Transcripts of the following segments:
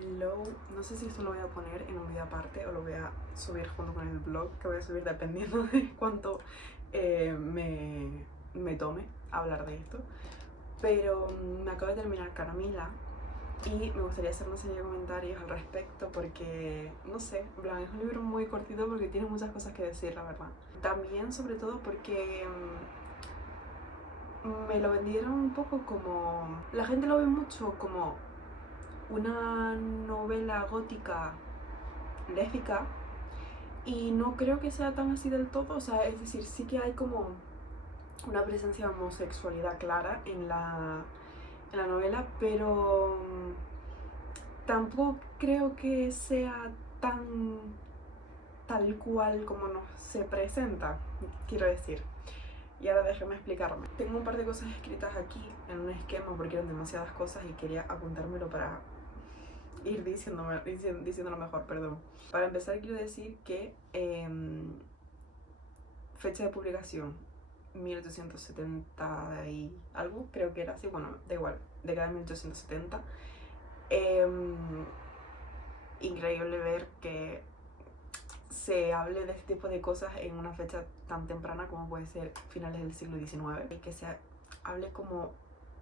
Hello, no sé si esto lo voy a poner en un video aparte o lo voy a subir junto con el vlog que voy a subir dependiendo de cuánto me tome hablar de esto. Pero me acabo de terminar Carmila y me gustaría hacer una serie de comentarios al respecto porque, no sé, en plan, es un libro muy cortito porque tiene muchas cosas que decir, la verdad. También, sobre todo, porque me lo vendieron un poco como... La gente lo ve mucho como una novela gótica lésbica y no creo que sea tan así del todo, o sea, es decir, sí que hay como una presencia de homosexualidad clara en la novela, pero tampoco creo que sea tan tal cual como nos se presenta, quiero decir. Y ahora déjame explicarme. Tengo un par de cosas escritas aquí en un esquema porque eran demasiadas cosas y quería apuntármelo para ir diciéndolo mejor, perdón. Para empezar quiero decir que fecha de publicación 1870 y algo, creo que era así, bueno, da igual, década de 1870. Increíble ver que se hable de este tipo de cosas en una fecha tan temprana como puede ser finales del siglo XIX y que se hable como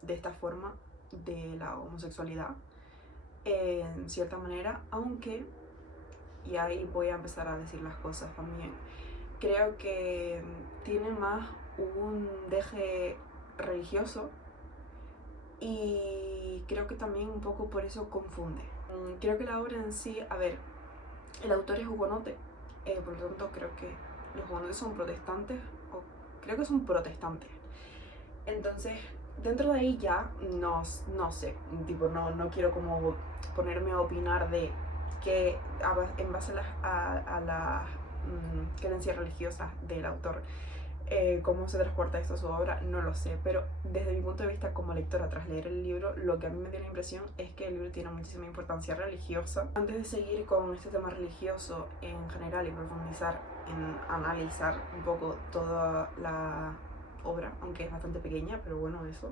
de esta forma de la homosexualidad en cierta manera, aunque, y ahí voy a empezar a decir las cosas también, creo que tiene más un deje religioso y creo que también un poco por eso confunde. Creo que la obra en sí, a ver, el autor es hugonote, por lo tanto creo que los hugonotes son protestantes, o creo que son protestantes. Entonces, dentro de ahí ya no sé, tipo, no quiero como ponerme a opinar de que en base a las creencias religiosas del autor, cómo se transporta esto a su obra, no lo sé, pero desde mi punto de vista como lectora tras leer el libro, lo que a mí me dio la impresión es que el libro tiene muchísima importancia religiosa. Antes de seguir con este tema religioso en general y profundizar en analizar un poco toda la obra, aunque es bastante pequeña, pero bueno, eso.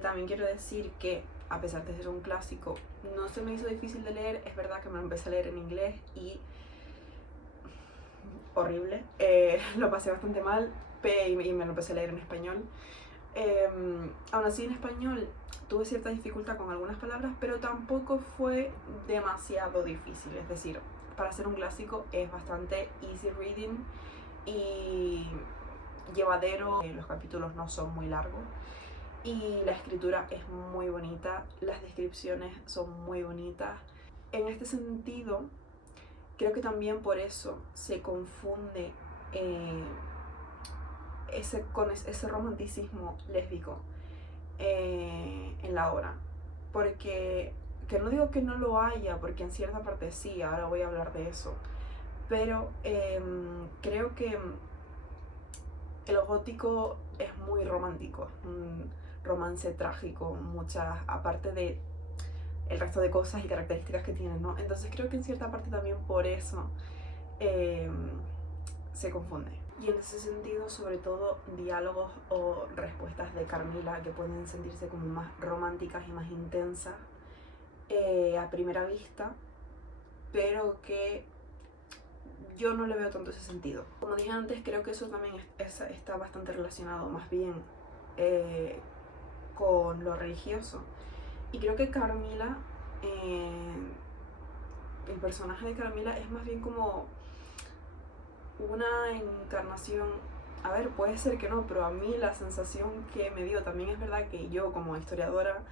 También quiero decir que, a pesar de ser un clásico, no se me hizo difícil de leer. Es verdad que me lo empecé a leer en inglés y... horrible. Lo pasé bastante mal y me lo empecé a leer en español. Aún así, en español tuve cierta dificultad con algunas palabras, pero tampoco fue demasiado difícil. Es decir, para ser un clásico es bastante easy reading y llevadero. Los capítulos no son muy largos y la escritura es muy bonita, las descripciones son muy bonitas. En este sentido, creo que también por eso se confunde con ese romanticismo lésbico en la obra, porque que no digo que no lo haya, porque en cierta parte sí, ahora voy a hablar de eso, pero creo que el gótico es muy romántico, un romance trágico, muchas, aparte de el resto de cosas y características que tiene, ¿no? Entonces creo que en cierta parte también por eso se confunde. Y en ese sentido, sobre todo, diálogos o respuestas de Carmila que pueden sentirse como más románticas y más intensas a primera vista, pero que yo no le veo tanto ese sentido. Como dije antes, creo que eso también está bastante relacionado más bien con lo religioso. Y creo que Carmila, el personaje de Carmila es más bien como una encarnación, a ver, puede ser que no, pero a mí la sensación que me dio, también es verdad que yo como historiadora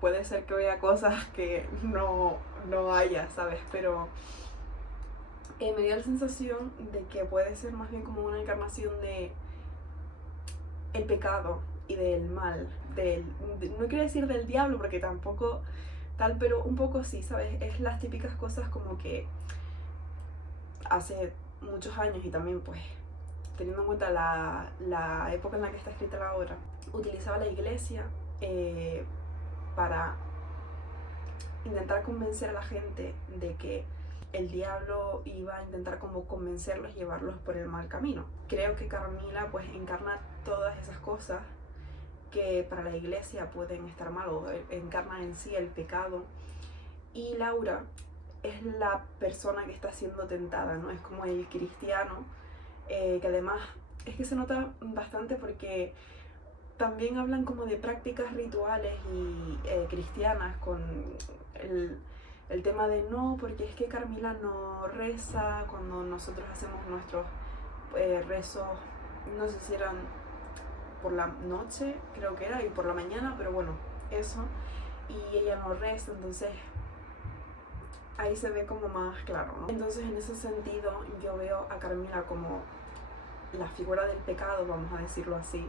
puede ser que vea cosas que no haya, ¿sabes? Pero me dio la sensación de que puede ser más bien como una encarnación de el pecado y del mal, no quiero decir del diablo porque tampoco tal, pero un poco sí, ¿sabes? Es las típicas cosas como que hace muchos años y también pues teniendo en cuenta la época en la que está escrita la obra, utilizaba la iglesia para intentar convencer a la gente de que el diablo iba a intentar como convencerlos y llevarlos por el mal camino. Creo que Carmila pues encarna todas esas cosas que para la iglesia pueden estar mal, o encarna en sí el pecado Y Laura es la persona que está siendo tentada, ¿no? Es como el cristiano, que además es que se nota bastante porque también hablan como de prácticas rituales y cristianas con el, el tema de no, porque es que Carmila no reza cuando nosotros hacemos nuestros rezos, no sé si eran por la noche, creo que era, y por la mañana, pero bueno, eso, y ella no reza, entonces ahí se ve como más claro, ¿no? Entonces en ese sentido yo veo a Carmila como la figura del pecado, vamos a decirlo así,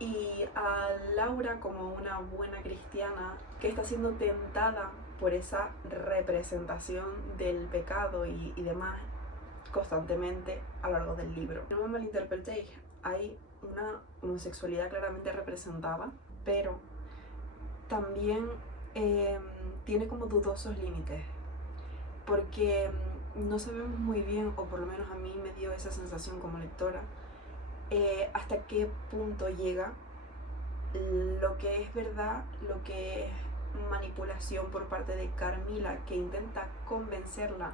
y a Laura como una buena cristiana que está siendo tentada por esa representación del pecado y demás constantemente a lo largo del libro. No me malinterpretéis, hay una homosexualidad claramente representada, pero también tiene como dudosos límites, porque no sabemos muy bien, o por lo menos a mí me dio esa sensación como lectora, hasta qué punto llega lo que es verdad, lo que es manipulación por parte de Carmila, que intenta convencerla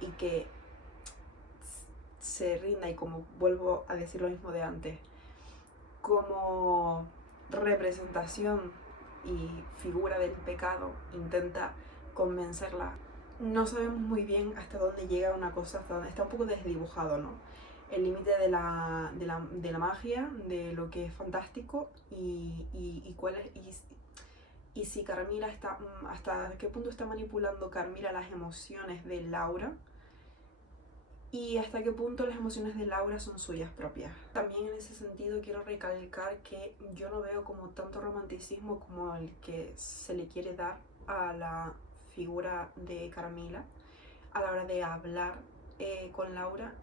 y que se rinda, y como vuelvo a decir lo mismo de antes, como representación y figura del pecado, intenta convencerla. No sabemos muy bien hasta dónde llega una cosa, hasta dónde está un poco desdibujado, ¿no? El límite de la magia, de lo que es fantástico y cuál es, y si Carmila está, hasta qué punto está manipulando Carmila las emociones de Laura y hasta qué punto las emociones de Laura son suyas propias. También en ese sentido quiero recalcar que yo no veo como tanto romanticismo como el que se le quiere dar a la figura de Carmila a la hora de hablar con Laura.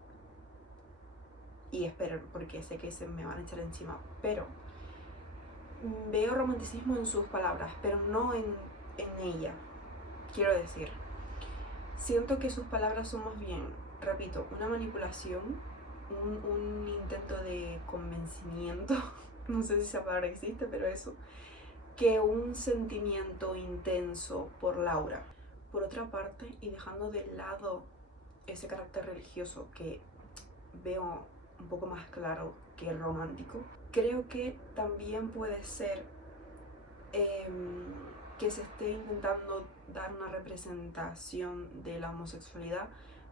Y esperen, porque sé que se me van a echar encima, pero veo romanticismo en sus palabras, pero no en ella. Quiero decir, siento que sus palabras son más bien, repito, una manipulación, un intento de convencimiento, no sé si esa palabra existe, pero eso, que un sentimiento intenso por Laura. Por otra parte, y dejando de lado ese carácter religioso que veo un poco más claro que el romántico, creo que también puede ser que se esté intentando dar una representación de la homosexualidad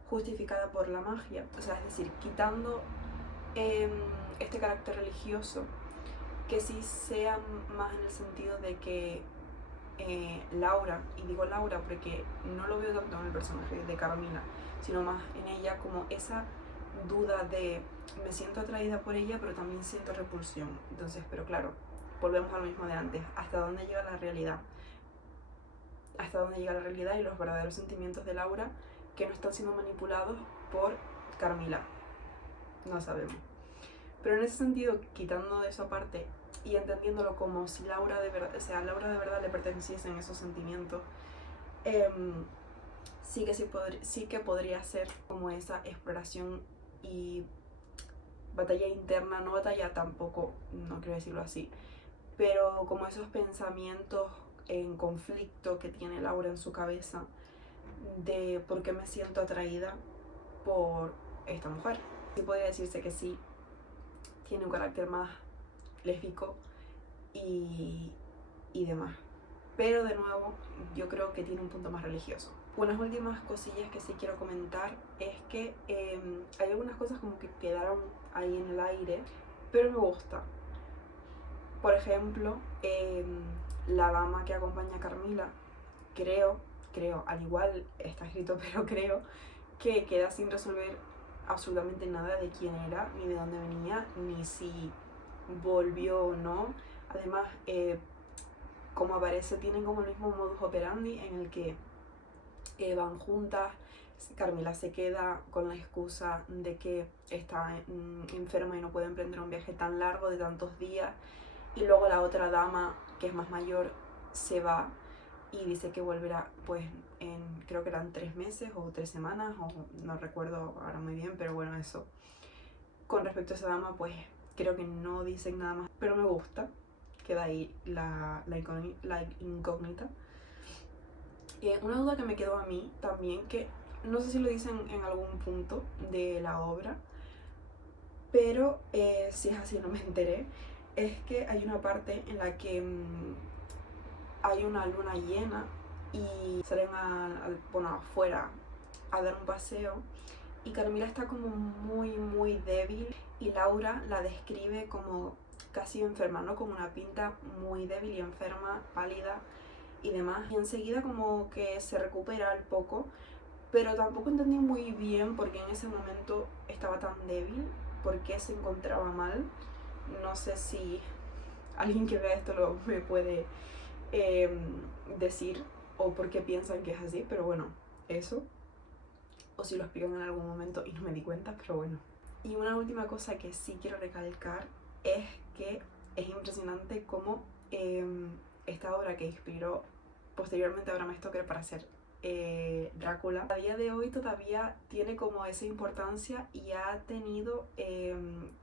justificada por la magia, o sea, es decir, quitando este carácter religioso, que sí sea más en el sentido de que Laura, y digo Laura porque no lo veo tanto en el personaje de Carmila, sino más en ella como esa duda de me siento atraída por ella pero también siento repulsión. Entonces, pero claro, volvemos a lo mismo de antes, hasta dónde llega la realidad, hasta dónde llega la realidad y los verdaderos sentimientos de Laura que no están siendo manipulados por Carmila, no sabemos. Pero en ese sentido, quitando esa parte y entendiéndolo como si Laura de verdad, o sea, a Laura de verdad le perteneciesen esos sentimientos, sí que podría ser como esa exploración y batalla interna, no batalla tampoco, no quiero decirlo así, pero como esos pensamientos en conflicto que tiene Laura en su cabeza de por qué me siento atraída por esta mujer. Sí podría decirse que sí, tiene un carácter más lésbico y demás. Pero de nuevo, yo creo que tiene un punto más religioso. Unas últimas cosillas que sí quiero comentar es que hay algunas cosas como que quedaron ahí en el aire, pero me gusta. Por ejemplo, la dama que acompaña a Carmila, creo, al igual está escrito, pero creo que queda sin resolver absolutamente nada de quién era, ni de dónde venía, ni si volvió o no. Además, como aparece, tienen como el mismo modus operandi en el que van juntas. Carmila se queda con la excusa de que está enferma y no puede emprender un viaje tan largo de tantos días, y luego la otra dama, que es más mayor, se va y dice que volverá pues en, creo que eran 3 meses o 3 semanas, o no recuerdo ahora muy bien, pero bueno, eso. Con respecto a esa dama, pues creo que no dicen nada más, pero me gusta, queda ahí la incógnita. Una duda que me quedó a mí también, que no sé si lo dicen en algún punto de la obra, pero si es así no me enteré, es que hay una parte en la que hay una luna llena y salen bueno, afuera a dar un paseo y Carmila está como muy débil y Laura la describe como casi enferma, ¿no? Con una pinta muy débil y enferma, pálida y demás. Y enseguida como que se recupera al poco, pero tampoco entendí muy bien por qué en ese momento estaba tan débil, por qué se encontraba mal. No sé si alguien que vea esto me puede decir o por qué piensan que es así, pero bueno, eso. O si lo explican en algún momento y no me di cuenta, pero bueno. Y una última cosa que sí quiero recalcar es que es impresionante cómo esta obra que inspiró posteriormente a Bram Stoker para hacer Drácula, a día de hoy todavía tiene como esa importancia y ha tenido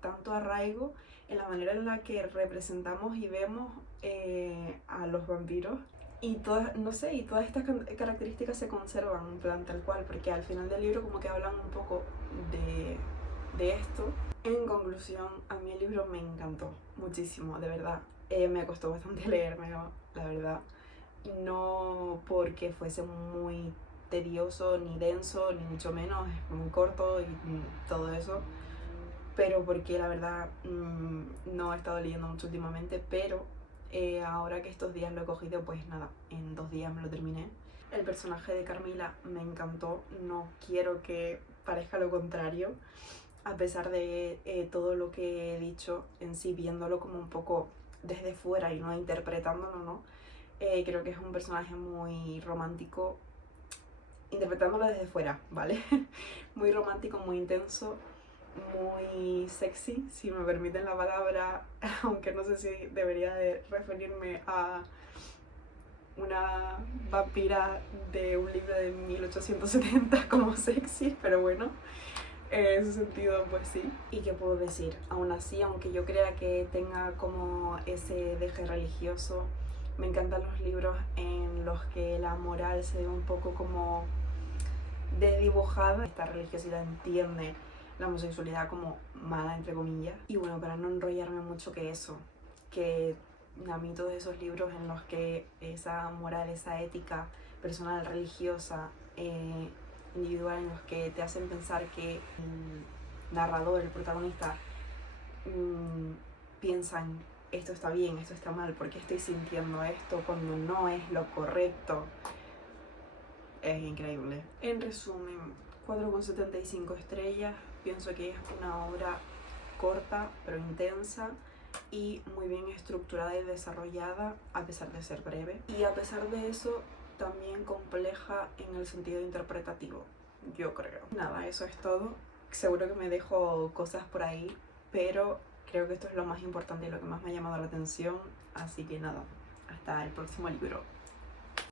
tanto arraigo en la manera en la que representamos y vemos a los vampiros. Y todas, no sé, y todas estas características se conservan en plan tal cual, porque al final del libro como que hablan un poco de esto. En conclusión, a mí el libro me encantó muchísimo, de verdad. Me costó bastante leérmelo, la verdad. No porque fuese muy tedioso, ni denso, ni mucho menos, es muy corto y todo eso. Pero porque la verdad no he estado leyendo mucho últimamente, pero ahora que estos días lo he cogido, pues nada, en 2 días me lo terminé. El personaje de Carmila me encantó, no quiero que parezca lo contrario, a pesar de todo lo que he dicho en sí, viéndolo como un poco desde fuera y no interpretándolo, ¿no? Creo que es un personaje muy romántico, interpretándolo desde fuera, ¿vale? Muy romántico, muy intenso, muy sexy, si me permiten la palabra, aunque no sé si debería de referirme a una vampira de un libro de 1870 como sexy, pero bueno, en ese sentido pues sí. ¿Y qué puedo decir? Aún así, aunque yo crea que tenga como ese deje religioso, me encantan los libros en los que la moral se ve un poco como desdibujada. Esta religiosidad entiende la homosexualidad como mala, entre comillas. Y bueno, para no enrollarme mucho, que eso, que a mí todos esos libros en los que esa moral, esa ética personal, religiosa, individual, en los que te hacen pensar que el narrador, el protagonista, piensan esto está bien, esto está mal, porque estoy sintiendo esto cuando no es lo correcto. Es increíble. En resumen, 4,75 estrellas. Pienso que es una obra corta pero intensa y muy bien estructurada y desarrollada a pesar de ser breve. Y a pesar de eso, también compleja en el sentido interpretativo, yo creo. Nada, eso es todo. Seguro que me dejo cosas por ahí, pero creo que esto es lo más importante y lo que más me ha llamado la atención. Así que nada, hasta el próximo libro.